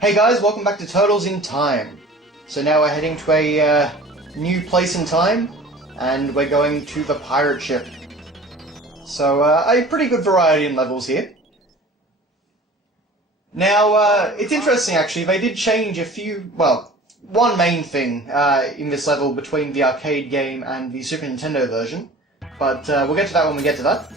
Hey guys, welcome back to Turtles in Time. So now we're heading to a new place in time, and we're going to the pirate ship. So a pretty good variety in levels here. Now, it's interesting actually, they did change a few, well, one main thing in this level between the arcade game and the Super Nintendo version, but we'll get to that when we get to that.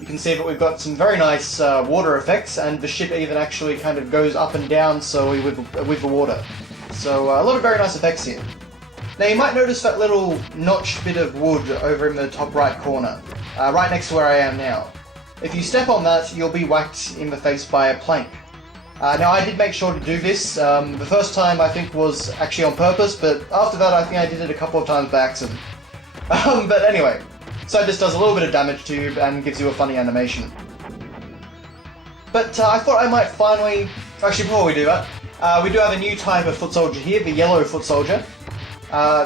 You can see that we've got some very nice water effects, and the ship even actually kind of goes up and down slowly with the water. So a lot of very nice effects here. Now you might notice that little notched bit of wood over in the top right corner, right next to where I am now. If you step on that, you'll be whacked in the face by a plank. Now I did make sure to do this. The first time I think was actually on purpose, but after that I think I did it a couple of times by accident. But anyway. So this does a little bit of damage to you and gives you a funny animation. But I thought I might finally... Actually, before we do that, we do have a new type of foot soldier here, the yellow foot soldier.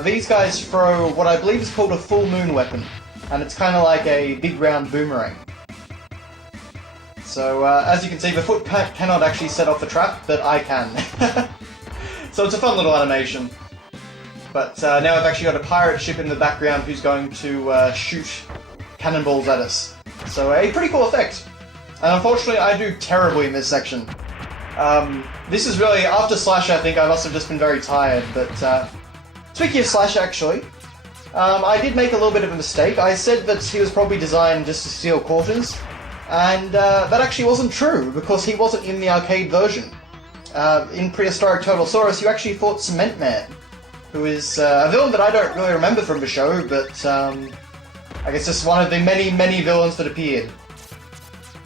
These guys throw what I believe is called a full moon weapon, and it's kind of like a big round boomerang. So as you can see, the foot cannot actually set off a trap, but I can. So it's a fun little animation. But now I've actually got a pirate ship in the background who's going to shoot cannonballs at us. So a pretty cool effect. And unfortunately I do terribly in this section. This is really, after Slash I think I must have just been very tired, but speaking of Slash actually, I did make a little bit of a mistake. I said that he was probably designed just to steal quarters, and that actually wasn't true, because he wasn't in the arcade version. In Prehistoric Turtlesaurus you actually fought Cement Man, who is a villain that I don't really remember from the show, but I guess just one of the many, many villains that appeared.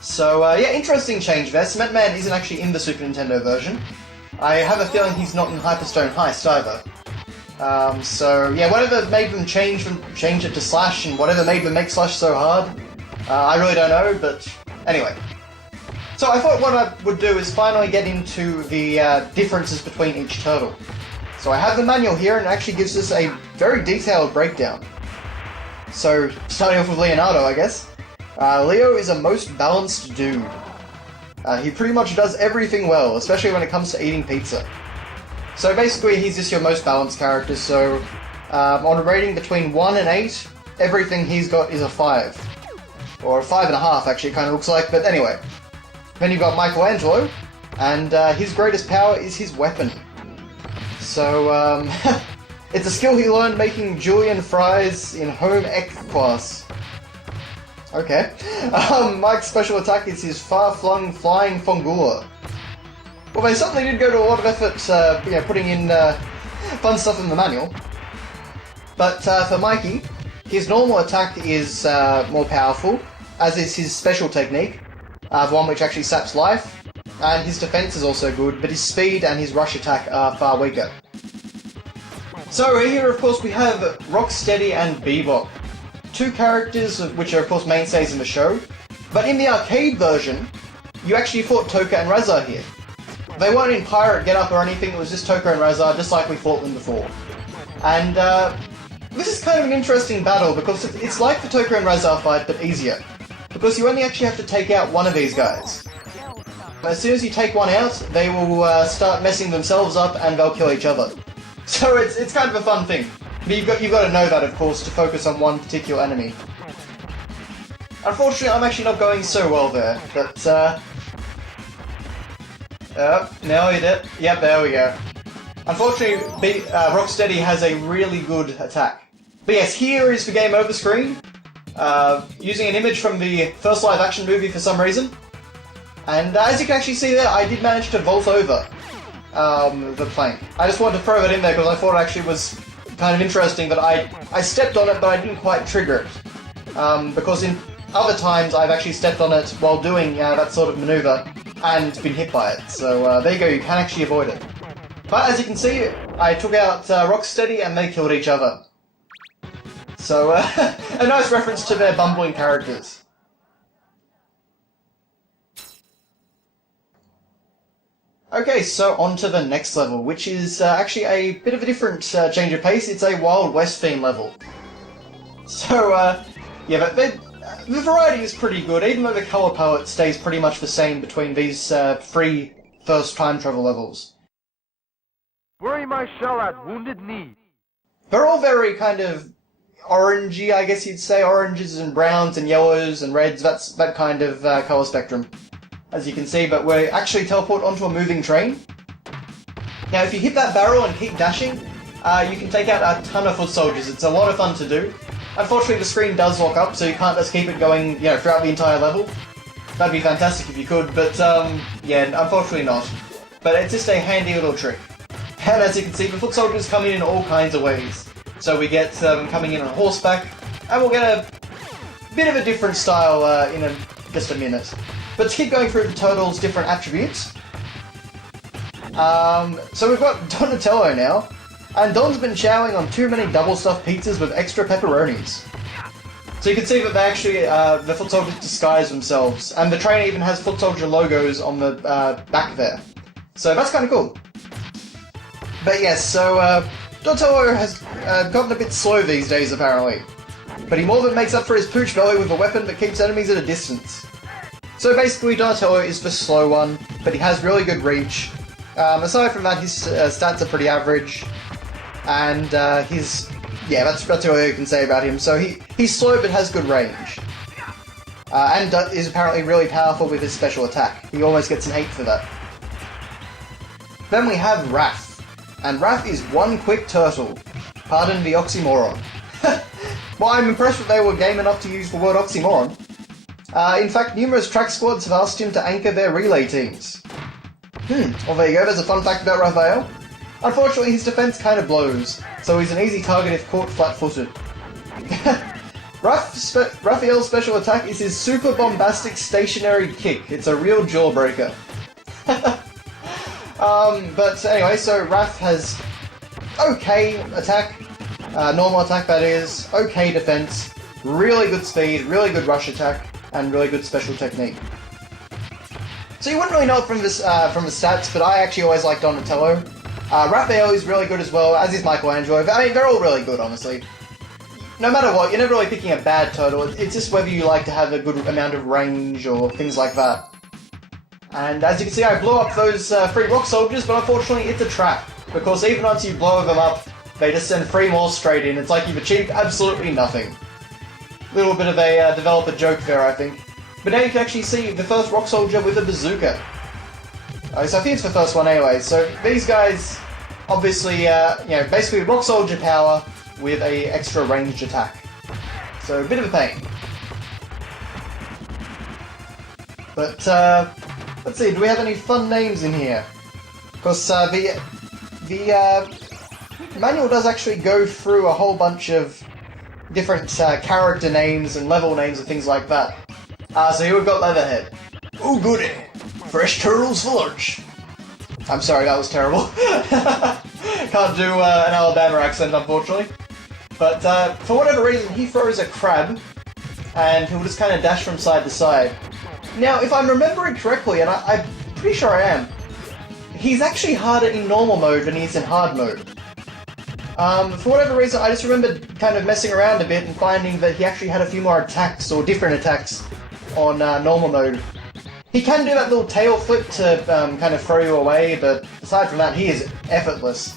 So yeah, interesting change there. Cement Man isn't actually in the Super Nintendo version. I have a feeling he's not in Hyperstone Heist either. So yeah, whatever made them change it to Slash, and whatever made them make Slash so hard, I really don't know, but anyway. So I thought what I would do is finally get into the differences between each turtle. So I have the manual here, and it actually gives us a very detailed breakdown. So, starting off with Leonardo, I guess. Leo is a most balanced dude. He pretty much does everything well, especially when it comes to eating pizza. So basically, he's just your most balanced character, so on a rating between 1 and 8, everything he's got is a 5. Or a 5.5, actually, it kind of looks like, but anyway. Then you've got Michelangelo, and his greatest power is his weapon. So, it's a skill he learned making julienne fries in home ec class. Okay. Mike's special attack is his far-flung flying fongula. Well, they certainly did go to a lot of effort, putting in fun stuff in the manual. But for Mikey, his normal attack is more powerful, as is his special technique, the one which actually saps life. And his defense is also good, but his speed and his rush attack are far weaker. So here, of course, we have Rocksteady and Bebop. Two characters which are, of course, mainstays in the show. But in the arcade version, you actually fought Toka and Razar here. They weren't in pirate get-up or anything, it was just Toka and Razar, just like we fought them before. And this is kind of an interesting battle, because it's like the Toka and Razar fight, but easier. Because you only actually have to take out one of these guys. As soon as you take one out, they will start messing themselves up and they'll kill each other. So it's kind of a fun thing. But you've got to know that, of course, to focus on one particular enemy. Unfortunately, I'm actually not going so well there, but now we did. Yep, there we go. Unfortunately, Rocksteady has a really good attack. But yes, here is the game over screen, using an image from the first live-action movie for some reason. And as you can actually see there, I did manage to vault over the plank. I just wanted to throw it in there because I thought it actually was kind of interesting that I stepped on it, but I didn't quite trigger it. Because in other times I've actually stepped on it while doing that sort of maneuver and been hit by it. So there you go, you can actually avoid it. But as you can see, I took out Rocksteady and they killed each other. So a nice reference to their bumbling characters. Okay, so on to the next level, which is actually a bit of a different change of pace. It's a Wild West theme level. So, yeah, but the variety is pretty good, even though the colour palette stays pretty much the same between these three first time travel levels. Bury my shell at Wounded Knee. They're all very kind of orangey, I guess you'd say. Oranges and browns and yellows and reds, that's that kind of colour spectrum, as you can see. But we actually teleport onto a moving train. Now, if you hit that barrel and keep dashing, you can take out a ton of foot soldiers. It's a lot of fun to do. Unfortunately, the screen does lock up, so you can't just keep it going, you know, throughout the entire level. That'd be fantastic if you could, but yeah, unfortunately not. But it's just a handy little trick. And as you can see, the foot soldiers come in all kinds of ways. So we get coming in on horseback, and we'll get a bit of a different style in just a minute. But to keep going through the Turtles' different attributes, so we've got Donatello now, and Don's been chowing on too many double-stuffed pizzas with extra pepperonis. So you can see that they actually, the foot soldiers disguise themselves, and the train even has foot soldier logos on the back there. So that's kind of cool. But yes, so Donatello has gotten a bit slow these days apparently, but he more than makes up for his pooch belly with a weapon that keeps enemies at a distance. So basically Donatello is the slow one, but he has really good reach. Aside from that, his stats are pretty average, and yeah, that's all you can say about him. So he's slow but has good range. And is apparently really powerful with his special attack. He almost gets an 8 for that. Then we have Raph. And Raph is one quick turtle. Pardon the oxymoron. Well, I'm impressed that they were game enough to use the word oxymoron. In fact, numerous track squads have asked him to anchor their relay teams. Well there you go, there's a fun fact about Raphael. Unfortunately, his defense kind of blows, so he's an easy target if caught flat-footed. Raphael's special attack is his super bombastic stationary kick. It's a real jawbreaker. But anyway, so Raph has okay attack, normal attack that is, okay defense, really good speed, really good rush attack, and really good special technique. So you wouldn't really know it from this from the stats, but I actually always like Donatello. Raphael is really good as well, as is Michelangelo. I mean, they're all really good, honestly. No matter what, you're never really picking a bad turtle. It's just whether you like to have a good amount of range or things like that. And as you can see, I blew up those 3 rock soldiers, but unfortunately it's a trap. Because even once you blow them up, they just send 3 more straight in. It's like you've achieved absolutely nothing. Little bit of a developer joke there, I think. But now you can actually see the first rock soldier with a bazooka. So I think it's the first one anyway. So these guys, obviously, you know, basically rock soldier power with a extra ranged attack. So a bit of a pain. But let's see, do we have any fun names in here? Because the manual does actually go through a whole bunch of different character names and level names and things like that. So here we've got Leatherhead. Ooh, goody! Fresh turtles for lunch. I'm sorry, that was terrible. Can't do an Alabama accent, unfortunately. But for whatever reason, he throws a crab, and he'll just kind of dash from side to side. Now, if I'm remembering correctly, and I'm pretty sure I am, he's actually harder in normal mode than he is in hard mode. For whatever reason, I just remember kind of messing around a bit and finding that he actually had a few more attacks, or different attacks, on normal mode. He can do that little tail flip to kind of throw you away, but aside from that, he is effortless.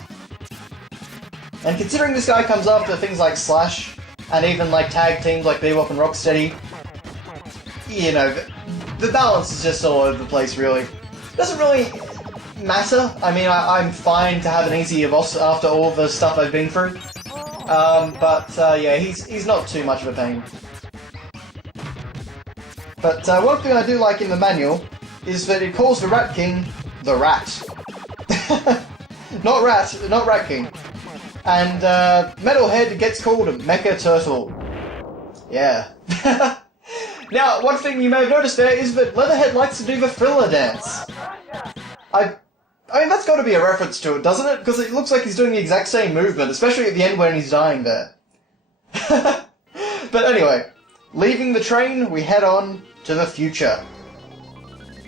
And considering this guy comes after things like Slash, and even like tag teams like Bebop and Rocksteady, you know, the balance is just all over the place, really. Doesn't really matter. I mean, I'm fine to have an easier boss after all the stuff I've been through. But yeah, he's not too much of a pain. But one thing I do like in the manual is that it calls the Rat King the Rat. Not Rat King. And Metalhead gets called Mecha Turtle. Yeah. Now, one thing you may have noticed there is that Leatherhead likes to do the Thriller dance. I mean, that's got to be a reference to it, doesn't it? Because it looks like he's doing the exact same movement, especially at the end when he's dying there. But anyway, leaving the train, we head on to the future.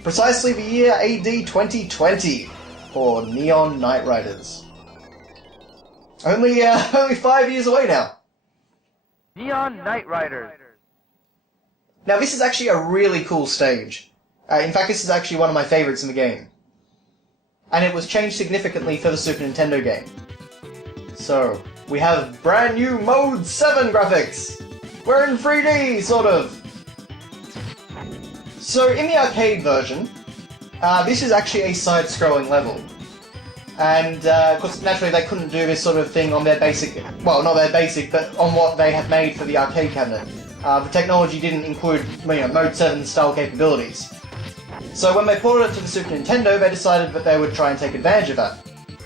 Precisely the year AD 2020 for Neon Knight Riders. Only 5 years away now. Neon Knight Riders. Now this is actually a really cool stage. In fact, this is actually one of my favourites in the game. and it was changed significantly for the Super Nintendo game. So, we have brand new Mode 7 graphics! We're in 3D, sort of! So, in the arcade version, this is actually a side-scrolling level. And, of course, naturally they couldn't do this sort of thing on their basic... Well, not their basic, but on what they had made for the arcade cabinet. The technology didn't include, Mode 7 style capabilities. So when they ported it to the Super Nintendo, they decided that they would try and take advantage of that.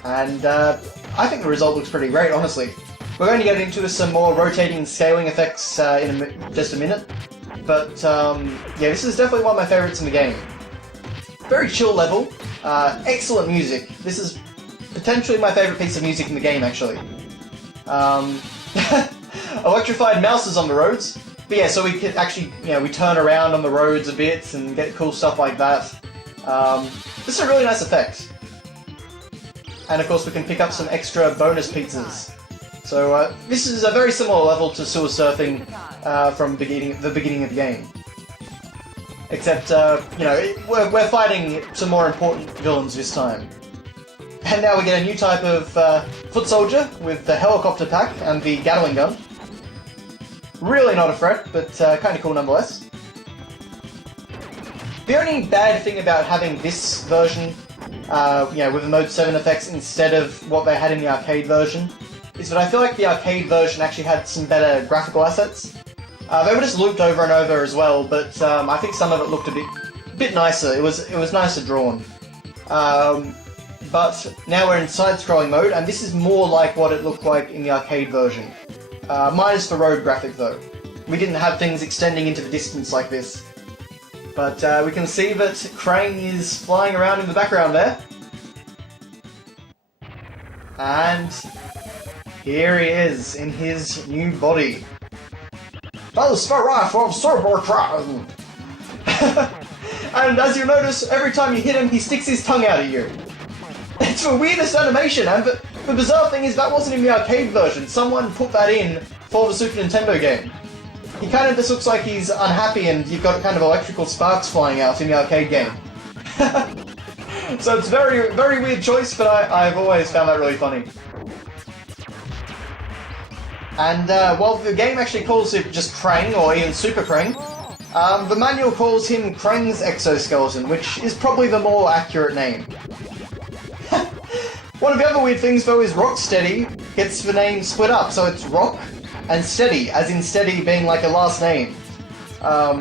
And I think the result looks pretty great, honestly. We're going to get into some more rotating and scaling effects in just a minute. But, yeah, this is definitely one of my favourites in the game. Very chill level, excellent music. This is potentially my favourite piece of music in the game, actually. Electrified mouses on the roads. But yeah, so we could actually, we turn around on the roads a bit and get cool stuff like that. This is a really nice effect. And of course we can pick up some extra bonus pizzas. So this is a very similar level to sewer surfing from the beginning of the game. Except, we're fighting some more important villains this time. And now we get a new type of foot soldier with the helicopter pack and the Gatling gun. Really not a threat, but kind of cool nonetheless. The only bad thing about having this version, with the Mode 7 effects instead of what they had in the arcade version, is that I feel like the arcade version actually had some better graphical assets. They were just looped over and over as well, but I think some of it looked a bit nicer. It was nicer drawn. But now we're in side-scrolling mode, and this is more like what it looked like in the arcade version. Minus the road graphic though. We didn't have things extending into the distance like this. But we can see that Krang is flying around in the background there. And here he is in his new body. That's the wrath of Super Krang! And as you notice, every time you hit him, he sticks his tongue out at you. It's the weirdest animation, and the bizarre thing is that wasn't in the arcade version. Someone put that in for the Super Nintendo game. He kind of just looks like he's unhappy and you've got kind of electrical sparks flying out in the arcade game. So it's a very, very weird choice, but I've always found that really funny. And while the game actually calls it just Krang, or even Super Krang, the manual calls him Krang's exoskeleton, which is probably the more accurate name. One of the other weird things, though, is Rocksteady gets the name split up, so it's Rock and Steady, as in Steady being like a last name. I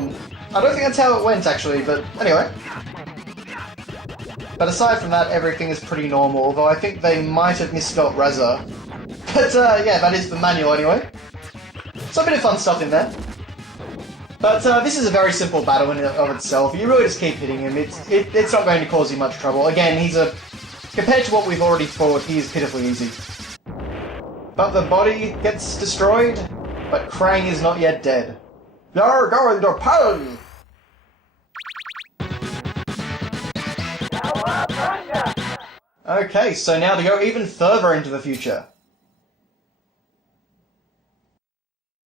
don't think that's how it went, actually, but anyway. But aside from that, everything is pretty normal, although I think they might have misspelt Razor. But yeah, that is the manual anyway. So a bit of fun stuff in there. But this is a very simple battle in and of itself. You really just keep hitting him. It's not going to cause you much trouble. Again, compared to what we've already fought, he is pitifully easy. But the body gets destroyed, but Krang is not yet dead. You're going to pay! Okay, so now to go even further into the future.